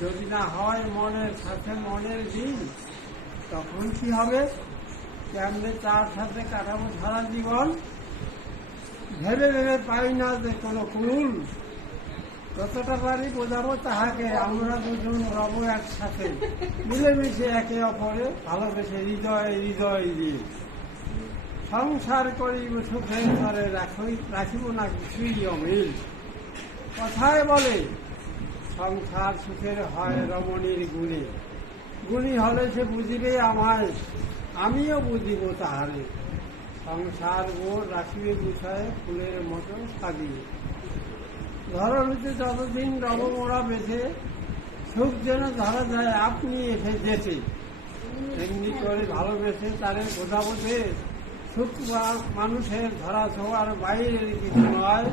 যদি না হয় মনের সাথে মনের মিল, তখন কি হবে? কেমনে তার সাথে কাটাবো সারা জীবন? ভেবে ভেবে পাই না যে কোনো কুল। যতটা পারি বোঝাবো তাহাকে, আমরা দুজন রব একসাথে, মিলেমিশে একে অপরে ভালোবেসে হৃদয় হৃদয় দিয়ে সংসার করিব সুখের ঘরে, রাখিব না কিছুই অমিল। কথায় বলে সংসার সুখের হয় রমণীর গুণে, গুণী হলে সে বুঝিবে আমায়, আমিও বুঝিব তাহারে। সংসার বোর রাখিবে গুছায় ফুলের মতো সাজিয়ে, ধরণীতে যতদিন রব মোড়া বেঁধে, সুখ যেন ধরা যায় আপনি এসে যেতে। এমনি করে ভালোবেসে তারে বোঝাবো যে সুখ মানুষের ধরা ছোঁয়ার বাইরের কিছু নয়,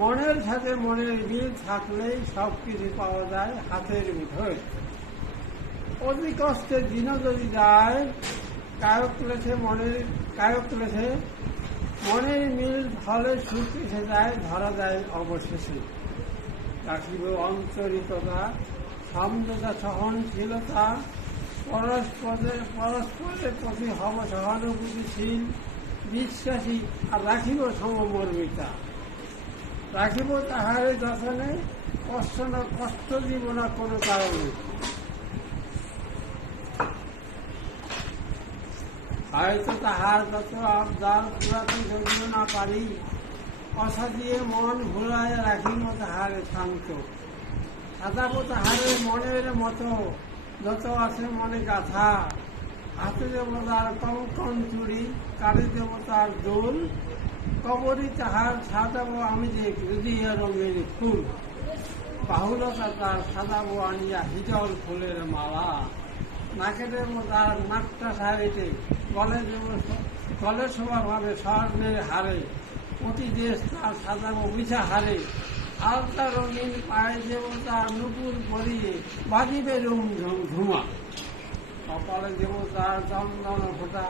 মনের সাথে মনের মিল থাকলেই সব কিছু পাওয়া যায় হাতের মুঠোয়। অতি কষ্টের দিনও যদি যায়, কায়ক লেখে মনের মিল হলে সুখ এসে যায়, ধরা যায় অবশেষে। রাখিব আন্তরিকতা, সমঝোতা, সহনশীলতা, পরস্পরের প্রতি হব সহানুভূতিশীল, বিশ্বাসী, আর রাখিব সমমর্মিতা। রাখিব তাহারে যতনে, কষ্ট দিব না কোনো কারণে। হয়তো তাহার যত আবদার পুরাতে যদিও না পারি, অসাধিয়ে মন ভুলায় রাখিব তাহারে শান্ত। সাজাবো তাহারে মনের মতো, যত আছে মনে গাথা। হাতে দেব তার কঙ্কন চুড়ি, কানে দেব তার দোল, কবরী তাহার সাজাবো আমি যে হৃদয় রঙের ফুল। বাহুলতা তার সাজাবো আনিয়া হিজল ফুলের মালা, নাকে দেব তার নাকটা সাইতে, গলে শোভা ভাবে স্বর্ণের হারে, প্রতি দেশ তার সাজাবো মিঠা হারে। আলতা রঙিন পায়ে দেব তার নুপুর পরিয়ে, বাজিবে রুম ঝুমা। কপালে দেব তার চন্দন ফোঁটা,